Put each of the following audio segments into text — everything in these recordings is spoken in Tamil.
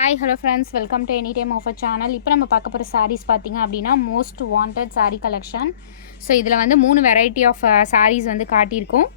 Hi hello friends, welcome to any time offer channel. இப்போ நம்ம பார்க்க போகிற சாரீஸ் பார்த்திங்க அப்படின்னா most wanted saree collection. So இதில் வந்து 3 வெரைட்டி ஆஃப் சாரீஸ் வந்து காட்டியிருக்கோம்.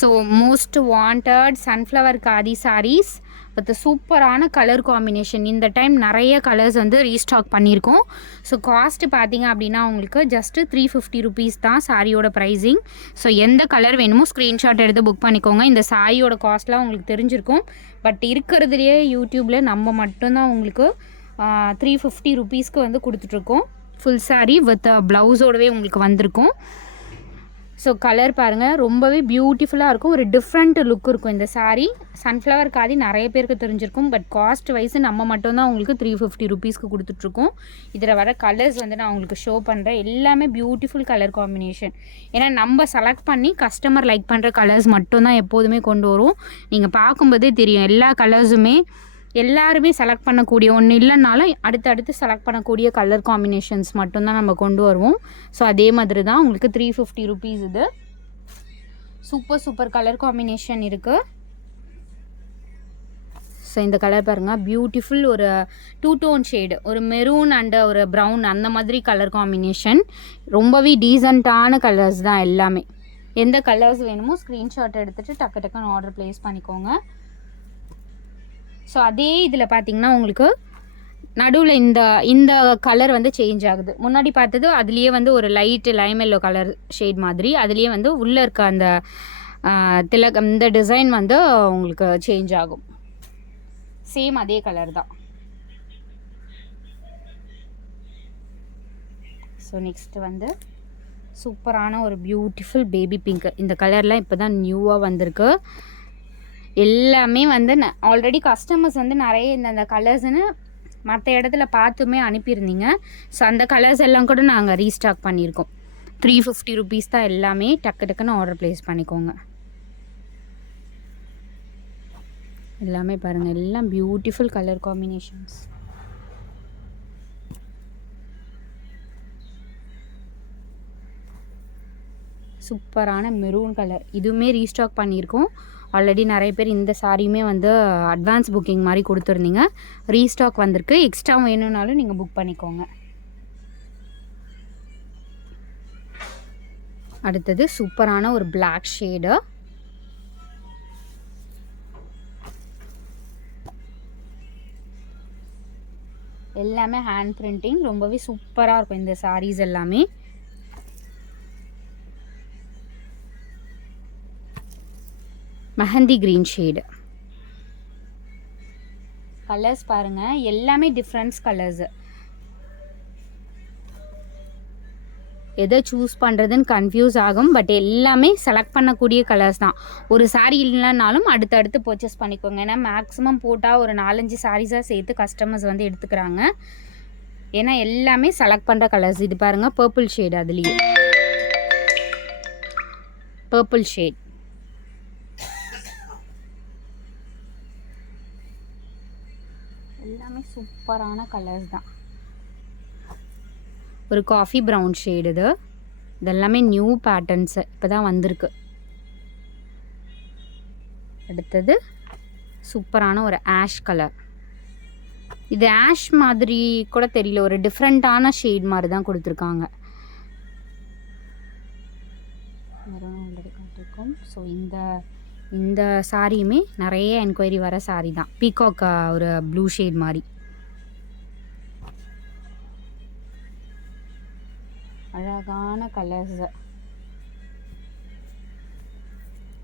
So most wanted sunflower khadi sarees with சூப்பரான கலர் காம்பினேஷன். இந்த டைம் நிறைய கலர்ஸ் வந்து ரீஸ்டாக் பண்ணியிருக்கோம். ஸோ காஸ்ட்டு பார்த்திங்க அப்படின்னா உங்களுக்கு ஜஸ்ட்டு 350 ருபீஸ் தான் சாரியோட ப்ரைஸிங். ஸோ எந்த கலர் வேணுமோ ஸ்க்ரீன்ஷாட் எடுத்து புக் பண்ணிக்கோங்க. இந்த சாரியோட காஸ்ட்லாம் உங்களுக்கு தெரிஞ்சிருக்கும். பட் இருக்கிறதுலையே யூடியூப்பில் நம்ம மட்டும்தான் உங்களுக்கு 350 ருபீஸ்க்கு வந்து கொடுத்துட்ருக்கோம். ஃபுல் சாரீ வித் ப்ளவுஸோடவே உங்களுக்கு வந்திருக்கும். ஸோ கலர் பாருங்கள், ரொம்பவே பியூட்டிஃபுல்லாக இருக்கும். ஒரு டிஃப்ரெண்ட் லுக் இருக்கும் இந்த சாரீ. சன்ஃப்ளவர் காதி நிறைய பேருக்கு தெரிஞ்சிருக்கும். பட் காஸ்ட் வைஸ் நம்ம மட்டும்தான் உங்களுக்கு 350 ருபீஸ்க்கு கொடுத்துட்ருக்கோம். இதில் வர கலர்ஸ் வந்து நான் உங்களுக்கு ஷோ பண்ணுறேன். எல்லாமே பியூட்டிஃபுல் கலர் காம்பினேஷன். ஏன்னா நம்ம செலக்ட் பண்ணி கஸ்டமர் லைக் பண்ணுற கலர்ஸ் மட்டும்தான் எப்போதுமே கொண்டு வரும். நீங்கள் பார்க்கும்போதே தெரியும், எல்லா கலர்ஸுமே எல்லாருமே செலக்ட் பண்ணக்கூடிய ஒன்று இல்லைனாலும் அடுத்தடுத்து செலக்ட் பண்ணக்கூடிய கலர் காம்பினேஷன்ஸ் மட்டும்தான் நம்ம கொண்டு வருவோம். ஸோ அதே மாதிரி தான் உங்களுக்கு 350 ருபீஸ். இது சூப்பர் கலர் காம்பினேஷன் இருக்குது. ஸோ இந்த கலர் பாருங்கள், பியூட்டிஃபுல் ஒரு 2 டோன் ஷேடு, ஒரு மெரூன் அண்டு ஒரு ப்ரௌன் அந்த மாதிரி கலர் காம்பினேஷன். ரொம்பவே டீசெண்டான கலர்ஸ் தான் எல்லாமே. எந்த கலர்ஸ் வேணுமோ ஸ்க்ரீன்ஷாட் எடுத்துகிட்டு டக்குன்னு ஆர்டர் ப்ளேஸ் பண்ணிக்கோங்க. ஸோ அதே இதில் பார்த்திங்கன்னா உங்களுக்கு நடுவில் இந்த கலர் வந்து சேஞ்ச் ஆகுது. முன்னாடி பார்த்தது அதுலேயே வந்து ஒரு light Lime yellow colour shade மாதிரி, அதுலேயே வந்து உள்ளே இருக்க அந்த திலகம் இந்த டிசைன் வந்து உங்களுக்கு சேஞ்ச் ஆகும். சேம் அதே கலர் தான். ஸோ நெக்ஸ்ட்டு வந்து சூப்பரான ஒரு பியூட்டிஃபுல் பேபி பிங்க். இந்த கலர்லாம் இப்போ தான் நியூவாக வந்திருக்கு. எல்லாமே வந்து ஆல்ரெடி கஸ்டமர்ஸ் வந்து நிறைய இந்த கலர்ஸ்ன்னு மற்ற இடத்துல பார்த்துமே அனுப்பியிருந்தீங்க. ஸோ அந்த கலர்ஸ் எல்லாம் கூட நாங்கள் ரீஸ்டாக் பண்ணியிருக்கோம். 350 ருபீஸ் தான் எல்லாமே. டக்குன்னு ஆர்டர் ப்ளேஸ் பண்ணிக்கோங்க. எல்லாமே பாருங்கள், எல்லாம் பியூட்டிஃபுல் கலர் காம்பினேஷன்ஸ். சூப்பரான மெரூன் கலர், இதுவுமே ரீஸ்டாக் பண்ணியிருக்கோம். ஆல்ரெடி நிறைய பேர் இந்த சாரியுமே வந்து அட்வான்ஸ் புக்கிங் மாதிரி கொடுத்துருந்தீங்க. ரீஸ்டாக் வந்திருக்கு. எக்ஸ்ட்ரா வேணும்னாலும் நீங்கள் புக் பண்ணிக்கோங்க. அடுத்தது சூப்பரான ஒரு பிளாக் ஷேடு. எல்லாமே ஹேண்ட் பிரிண்டிங், ரொம்பவே சூப்பராக இருக்கும் இந்த சாரீஸ் எல்லாமே. Mehndi green shade. கலர்ஸ் பாருங்கள், எல்லாமே டிஃப்ரெண்ட்ஸ் கலர்ஸு. எதை சூஸ் பண்ணுறதுன்னு கன்ஃபியூஸ் ஆகும். பட் எல்லாமே செலக்ட் பண்ணக்கூடிய கலர்ஸ் தான். ஒரு சாரீ இல்லைனாலும் அடுத்தடுத்து பர்ச்சேஸ் பண்ணிக்கோங்க. ஏன்னா மேக்ஸிமம் போட்டால் ஒரு 4-5 சாரீஸாக சேர்த்து கஸ்டமர்ஸ் வந்து எடுத்துக்கிறாங்க. ஏன்னா எல்லாமே செலக்ட் பண்ணுற கலர்ஸ். இது பாருங்கள், பர்பிள் ஷேடு. அதுலேயே பர்பிள் ஷேட். எல்லாமே சூப்பரான கலர்ஸ் தான். ஒரு காஃபி ப்ரௌன் ஷேடு. இதெல்லாமே நியூ பேட்டர்ன்ஸு, இப்போ தான் வந்திருக்கு. அடுத்தது சூப்பரான ஒரு ஆஷ் கலர். இது ஆஷ் மாதிரி கூட தெரியல, ஒரு டிஃப்ரெண்ட்டான ஷேட் மாதிரி தான் கொடுத்துருக்காங்க. ஆல்ரெடி காட்டிருக்கோம். ஸோ இந்த சாரியுமே நிறைய என்கொயரி வர சாரி தான். பீகாக் ஒரு ப்ளூ ஷேட் மாதிரி. அழகான கலர்ஸ்.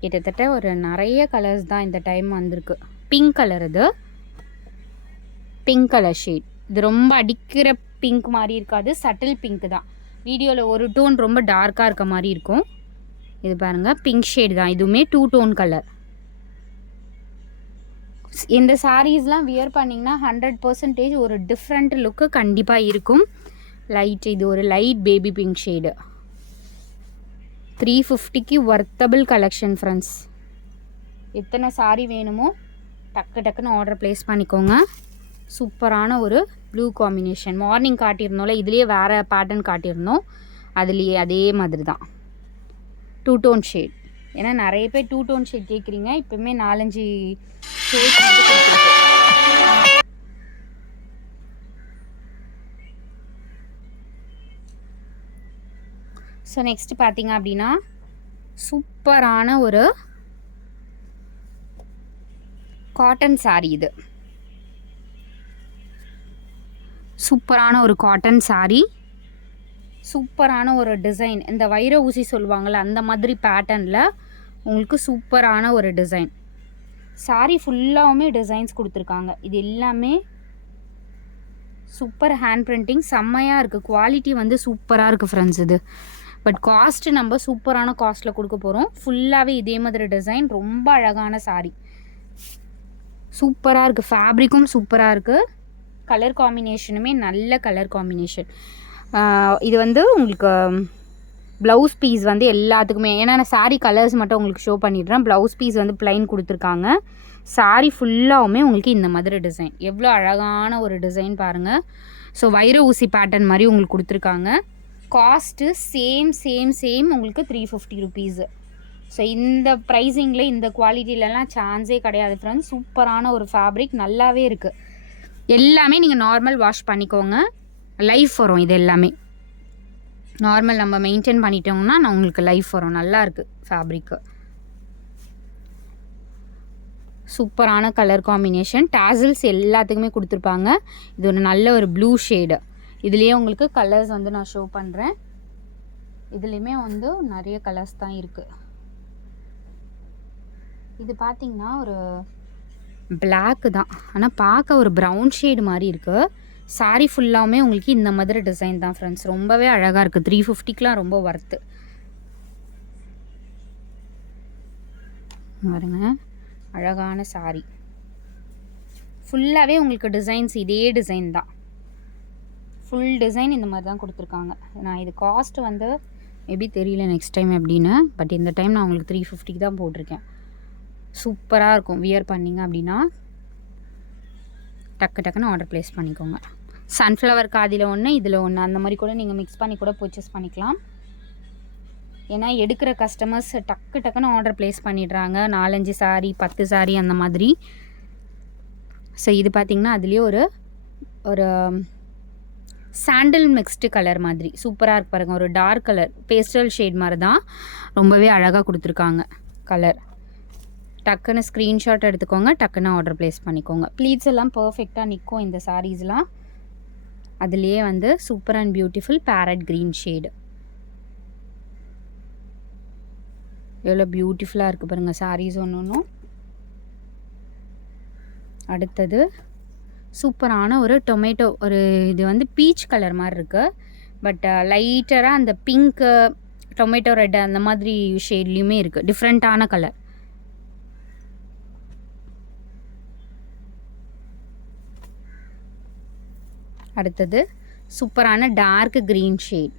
கிட்டத்தட்ட ஒரு நிறைய கலர்ஸ் தான் இந்த டைம் வந்திருக்கு. Pink colour. இது பிங்க் கலர் ஷேட். இது ரொம்ப அடிக்கிற பிங்க் மாதிரி இருக்காது, சட்டில் பிங்க் தான். வீடியோவில் ஒரு டோன் ரொம்ப டார்க்காக இருக்க மாதிரி இருக்கும். இது பாருங்கள், பிங்க் ஷேட் தான். இதுவுமே 2 டோன் கலர். இந்த சாரீஸ்லாம் வியர் பண்ணிங்கன்னா 100% ஒரு டிஃப்ரெண்ட் லுக்கு கண்டிப்பாக இருக்கும். இது ஒரு light baby pink shade. 350க்கு வர்த்தபிள் collection friends. எத்தனை சாரீ வேணுமோ டக்குன்னு ஆர்டர் ப்ளேஸ் பண்ணிக்கோங்க. சூப்பரான ஒரு ப்ளூ காம்பினேஷன். மார்னிங் காட்டியிருந்தோம்ல, இதுலேயே வேறு பேட்டர்ன் காட்டியிருந்தோம், அதுலேயே அதே மாதிரி தான் 2 டோன் ஷேட். ஏன்னா நிறைய பேர் 2 டோன் ஷேட் கேட்குறீங்க. இப்போவுமே 4-5 ஷேட் வந்து கொடுத்துருக்கு. ஸோ நெக்ஸ்ட் பார்த்தீங்க அப்படின்னா சூப்பரான ஒரு காட்டன் சாரீ. இது சூப்பரான ஒரு காட்டன் சாரீ, சூப்பரான ஒரு டிசைன். இந்த வைர ஊசி சொல்லுவாங்கள்ல அந்த மாதிரி பேட்டர்னில் உங்களுக்கு சூப்பரான ஒரு டிசைன். சாரீ ஃபுல்லாகவுமே டிசைன்ஸ் கொடுத்துருக்காங்க. இது எல்லாமே சூப்பர் ஹேண்ட் பிரிண்டிங், செம்மையாக இருக்குது. குவாலிட்டி வந்து சூப்பராக இருக்குது ஃப்ரெண்ட்ஸ். இது பட் காஸ்ட்டு நம்ம சூப்பரான காஸ்ட்டில் கொடுக்க போகிறோம். ஃபுல்லாகவே இதே மாதிரி டிசைன், ரொம்ப அழகான சாரீ, சூப்பராக இருக்குது. ஃபேப்ரிக்கும் சூப்பராக இருக்குது. கலர் காம்பினேஷனுமே நல்ல கலர் காம்பினேஷன். இது வந்து உங்களுக்கு ப்ளவுஸ் பீஸ் வந்து எல்லாத்துக்குமே, ஏன்னா நான் சாரீ கலர்ஸ் மட்டும் உங்களுக்கு ஷோ பண்ணிடுறேன். ப்ளவுஸ் பீஸ் வந்து ப்ளைன் கொடுத்துருக்காங்க. சாரீ ஃபுல்லாகவுமே உங்களுக்கு இந்த மாதிரி டிசைன், எவ்வளோ அழகான ஒரு டிசைன் பாருங்கள். ஸோ வைர ஊசி பேட்டர்ன் மாதிரி உங்களுக்கு கொடுத்துருக்காங்க. காஸ்ட்டு சேம் உங்களுக்கு 350 ருபீஸு. ஸோ இந்த ப்ரைஸிங்கில் இந்த குவாலிட்டிலலாம் சான்ஸே கிடையாது ஃப்ரெண்ட்ஸ். சூப்பரான ஒரு ஃபேப்ரிக், நல்லாவே இருக்குது. எல்லாமே நீங்கள் நார்மல் வாஷ் பண்ணிக்கோங்க, லைஃப் வரும். இது எல்லாமே நார்மல் நம்ம மெயின்டைன் பண்ணிட்டோம்னா நான் உங்களுக்கு லைஃப் வரும். நல்லா இருக்குது ஃபேப்ரிக்கு. சூப்பரான கலர் காம்பினேஷன். டாசில்ஸ் எல்லாத்துக்குமே கொடுத்துருப்பாங்க. இது ஒரு நல்ல ஒரு ப்ளூ ஷேடு. இதுலேயே உங்களுக்கு கலர்ஸ் வந்து நான் ஷோ பண்ணுறேன். இதுலேயுமே வந்து நிறைய கலர்ஸ் தான் இருக்குது. இது பார்த்திங்கன்னா ஒரு பிளாக்கு தான், ஆனால் பார்க்க ஒரு ப்ரௌன் ஷேடு மாதிரி இருக்குது. சாரீ ஃபுல்லாகவுமே உங்களுக்கு இந்த மாதிரி டிசைன் தான் ஃப்ரெண்ட்ஸ். ரொம்பவே அழகாக இருக்குது. 350க்குலாம் ரொம்ப ஒர்த்து. பாருங்க, அழகான சாரீ ஃபுல்லாகவே உங்களுக்கு டிசைன்ஸ் இதே டிசைன் தான். ஃபுல் டிசைன் இந்த மாதிரி தான் கொடுத்துருக்காங்க. நான் இது காஸ்ட் வந்து மேபி தெரியல நெக்ஸ்ட் டைம் எப்படின்னு, பட் இந்த டைம் நான் உங்களுக்கு 350க்கு தான் போட்டிருக்கேன். சூப்பராக இருக்கும். வியர் பண்ணிங்க அப்படின்னா டக்குன்னு ஆர்டர் ப்ளேஸ் பண்ணிக்கோங்க. சன்ஃப்ளவர் காதில் ஒன்று, இதில் ஒன்று, அந்த மாதிரி கூட நீங்கள் மிக்ஸ் பண்ணி கூட பர்ச்சேஸ் பண்ணிக்கலாம். ஏன்னா எடுக்கிற கஸ்டமர்ஸ் டக்குன்னு ஆர்டர் ப்ளேஸ் பண்ணிடுறாங்க. 4-5 சாரீ 10 சாரீ அந்த மாதிரி. ஸோ இது பார்த்திங்கன்னா அதுலேயே ஒரு சாண்டில் மிக்ஸ்டு கலர் மாதிரி சூப்பராக இருக்கு பாருங்கள். ஒரு டார்க் கலர் பேஸ்டல் ஷேட் மாதிரி தான், ரொம்பவே அழகாக கொடுத்துருக்காங்க கலர். டக்குன்னு ஸ்க்ரீன்ஷாட் எடுத்துக்கோங்க, டக்குன்னு ஆர்டர் ப்ளேஸ் பண்ணிக்கோங்க. ப்ளீட்ஸ் எல்லாம் பர்ஃபெக்டாக நிற்கும் இந்த சாரீஸ்லாம். அதுலேயே வந்து super and beautiful farad green shade, எவ்வளோ பியூட்டிஃபுல்லாக இருக்குது பாருங்கள் சாரீஸ் ஒன்று. அடுத்தது சூப்பரான ஒரு டொமேட்டோ, ஒரு இது வந்து பீச் கலர் மாதிரி இருக்குது. பட் லைட்டராக அந்த பிங்க்கு டொமேட்டோ ரெட் அந்த மாதிரி ஷேட்லேயுமே இருக்குது. டிஃப்ரெண்ட்டான கலர். அடுத்தது சூப்பரான dark green shade,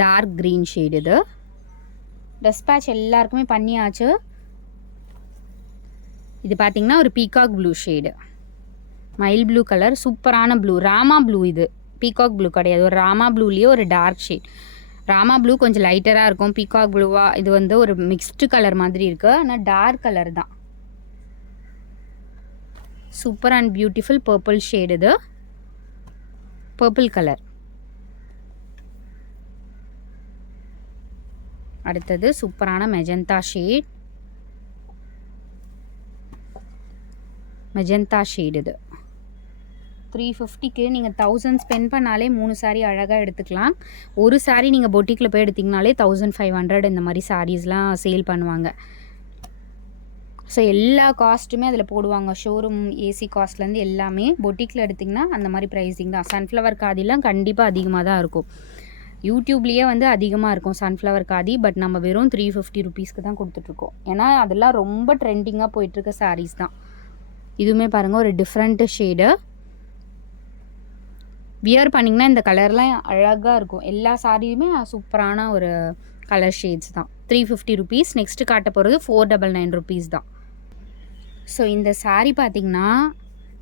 dark green shade. இது டெஸ்பேட்ச் எல்லாருக்குமே பண்ணியாச்சு. இது பார்த்திங்கன்னா ஒரு peacock blue shade, mild blue colour, சூப்பரான ப்ளூ, ராமா ப்ளூ. இது பீகாக் ப்ளூ கிடையாது, ஒரு ராமா ப்ளூலேயே ஒரு டார்க் ஷேட். ராமா ப்ளூ கொஞ்சம் லைட்டராக இருக்கும், பீகாக் ப்ளூவாக இது வந்து ஒரு மிக்ஸ்டு கலர் மாதிரி இருக்குது, ஆனால் டார்க் கலர் தான். Super and beautiful purple shade. இது பர்பிள் கலர். அடுத்தது சூப்பரான மெஜந்தா ஷேட், மெஜந்தா ஷேடு. இது 350க்கு நீங்கள் 1000 ஸ்பெண்ட் பண்ணாலே 3 சாரீ அழகாக எடுத்துக்கலாம். ஒரு சாரீ நீங்கள் பொட்டிக்கில் போய் எடுத்திங்கனாலே 1500 இந்த மாதிரி சாரீஸ்லாம் சேல் பண்ணுவாங்க. ஸோ எல்லா காஸ்ட்டுமே அதில் போடுவாங்க. ஷோரூம் ஏசி காஸ்ட்லேருந்து எல்லாமே பொட்டிக்கில் எடுத்திங்கன்னா அந்த மாதிரி ப்ரைஸிங் தான். சன்ஃப்ளவர் காதிலாம் கண்டிப்பாக அதிகமாக தான் இருக்கும். யூடியூப்லேயே வந்து அதிகமாக இருக்கும் சன்ஃப்ளவர் காதி. பட் நம்ம வெறும் 350 ருபீஸ்க்கு தான் கொடுத்துட்ருக்கோம். ஏன்னா அதெல்லாம் ரொம்ப ட்ரெண்டிங்காக போயிட்டுருக்க சாரீஸ் தான். இதுவுமே பாருங்கள் ஒரு டிஃப்ரெண்ட்டு ஷேடு. வியர் பண்ணிங்கன்னா இந்த கலர்லாம் அழகாக இருக்கும். எல்லா சாரியுமே சூப்பரான ஒரு கலர் ஷேட்ஸ் தான். 350 ருபீஸ். நெக்ஸ்ட்டு காட்ட போகிறது 499 ருபீஸ் தான். ஸோ இந்த சாரீ பார்த்திங்கன்னா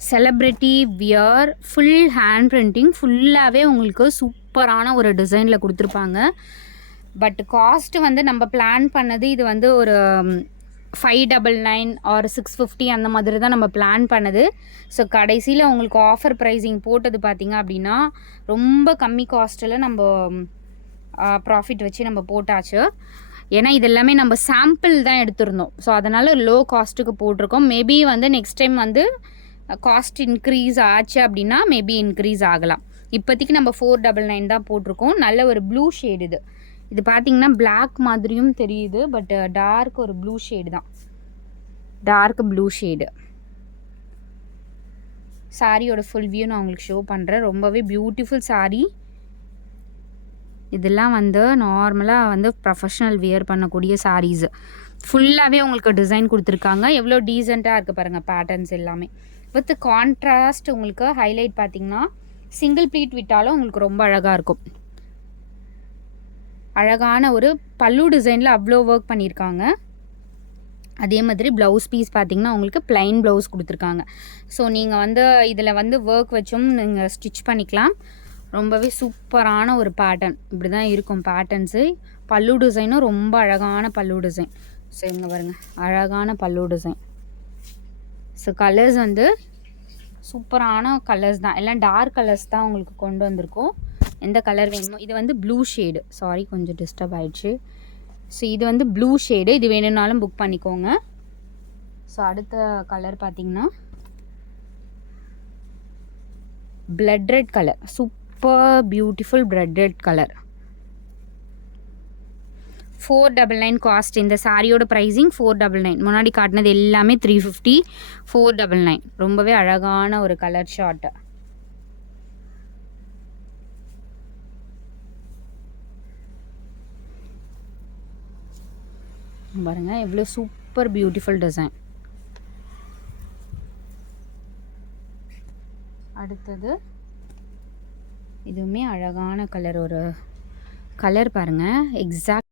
celebrity wear, full hand printing, ஃபுல்லாகவே உங்களுக்கு சூப்பரான ஒரு டிசைனில் கொடுத்துருப்பாங்க. பட் காஸ்ட்டு வந்து நம்ம பிளான் பண்ணது இது வந்து ஒரு 599 ஆர் 650 அந்த மாதிரி தான் நம்ம பிளான் பண்ணது. ஸோ கடைசியில் உங்களுக்கு ஆஃபர் ப்ரைஸிங் போட்டது பார்த்திங்க அப்படின்னா ரொம்ப கம்மி காஸ்ட்டில் நம்ம ப்ராஃபிட் வச்சு நம்ம போட்டாச்சு. ஏன்னா இது எல்லாமே நம்ம சாம்பிள் தான் எடுத்திருந்தோம். ஸோ அதனால் லோ காஸ்ட்டுக்கு போட்டிருக்கோம். மேபி வந்து நெக்ஸ்ட் டைம் வந்து காஸ்ட் இன்க்ரீஸ் ஆச்சு அப்படின்னா மேபி இன்க்ரீஸ் ஆகலாம். இப்போதைக்கு நம்ம 499 தான் போட்டிருக்கோம். நல்ல ஒரு ப்ளூ ஷேடு இது. இது பார்த்திங்கன்னா பிளாக் மாதிரியும் தெரியுது, பட் டார்க் ஒரு ப்ளூ ஷேடு தான். Dark blue shade. சாரியோட ஃபுல் வியூ நான் உங்களுக்கு ஷோ பண்ணுறேன். ரொம்பவே பியூட்டிஃபுல் சாரீ. இதெல்லாம் வந்து நார்மலாக வந்து ப்ரொஃபஷ்னல் வியர் பண்ணக்கூடிய சாரீஸு. ஃபுல்லாகவே உங்களுக்கு டிசைன் கொடுத்துருக்காங்க. எவ்வளோ டீசெண்டாக இருக்குது பாருங்கள் பேட்டர்ன்ஸ் எல்லாமே. வித் கான்ட்ராஸ்ட் உங்களுக்கு ஹைலைட் பார்த்திங்கன்னா சிங்கிள் ப்ளீட் விட்டாலும் உங்களுக்கு ரொம்ப அழகாக இருக்கும். அழகான ஒரு பல்லு டிசைனில் அவ்வளோ ஒர்க் பண்ணியிருக்காங்க. அதே மாதிரி ப்ளவுஸ் பீஸ் பார்த்திங்கன்னா உங்களுக்கு ப்ளைன் ப்ளவுஸ் கொடுத்துருக்காங்க. ஸோ நீங்கள் வந்து இதில் வந்து ஒர்க் வச்சும் நீங்கள் ஸ்டிச் பண்ணிக்கலாம். ரொம்பவே சூப்பரான ஒரு பேட்டர்ன். இப்படி தான் இருக்கும் பேட்டர்ன்ஸு. பல்லு டிசைனும் ரொம்ப அழகான பல்லு டிசைன். ஸோ இங்கே பாருங்கள், அழகான பல்லு டிசைன். ஸோ கலர்ஸ் வந்து சூப்பரான கலர்ஸ் தான். எல்லாம் டார்க் கலர்ஸ் தான் உங்களுக்கு கொண்டு வந்திருக்கோம். எந்த கலர் வேணுமோ. இது வந்து ப்ளூ ஷேடு. சாரி, கொஞ்சம் டிஸ்டர்ப் ஆகிடுச்சு. ஸோ இது வந்து ப்ளூ ஷேடு. இது வேணும்னாலும் புக் பண்ணிக்கோங்க. ஸோ அடுத்த கலர் பார்த்திங்கன்னா blood red colour. Super beautiful blood red colour. 499 cost. இந்த சாரியோட ப்ரைஸிங் 499. முன்னாடி காட்டினது எல்லாமே 350. 499. ரொம்பவே அழகான ஒரு கலர் ஷார்ட்டு. பாருங்கள் எவ்வளோ சூப்பர் பியூட்டிஃபுல் டிசைன். அடுத்தது இதுவுமே அழகான கலர். ஒரு கலர் பாருங்கள், எக்ஸாக்ட்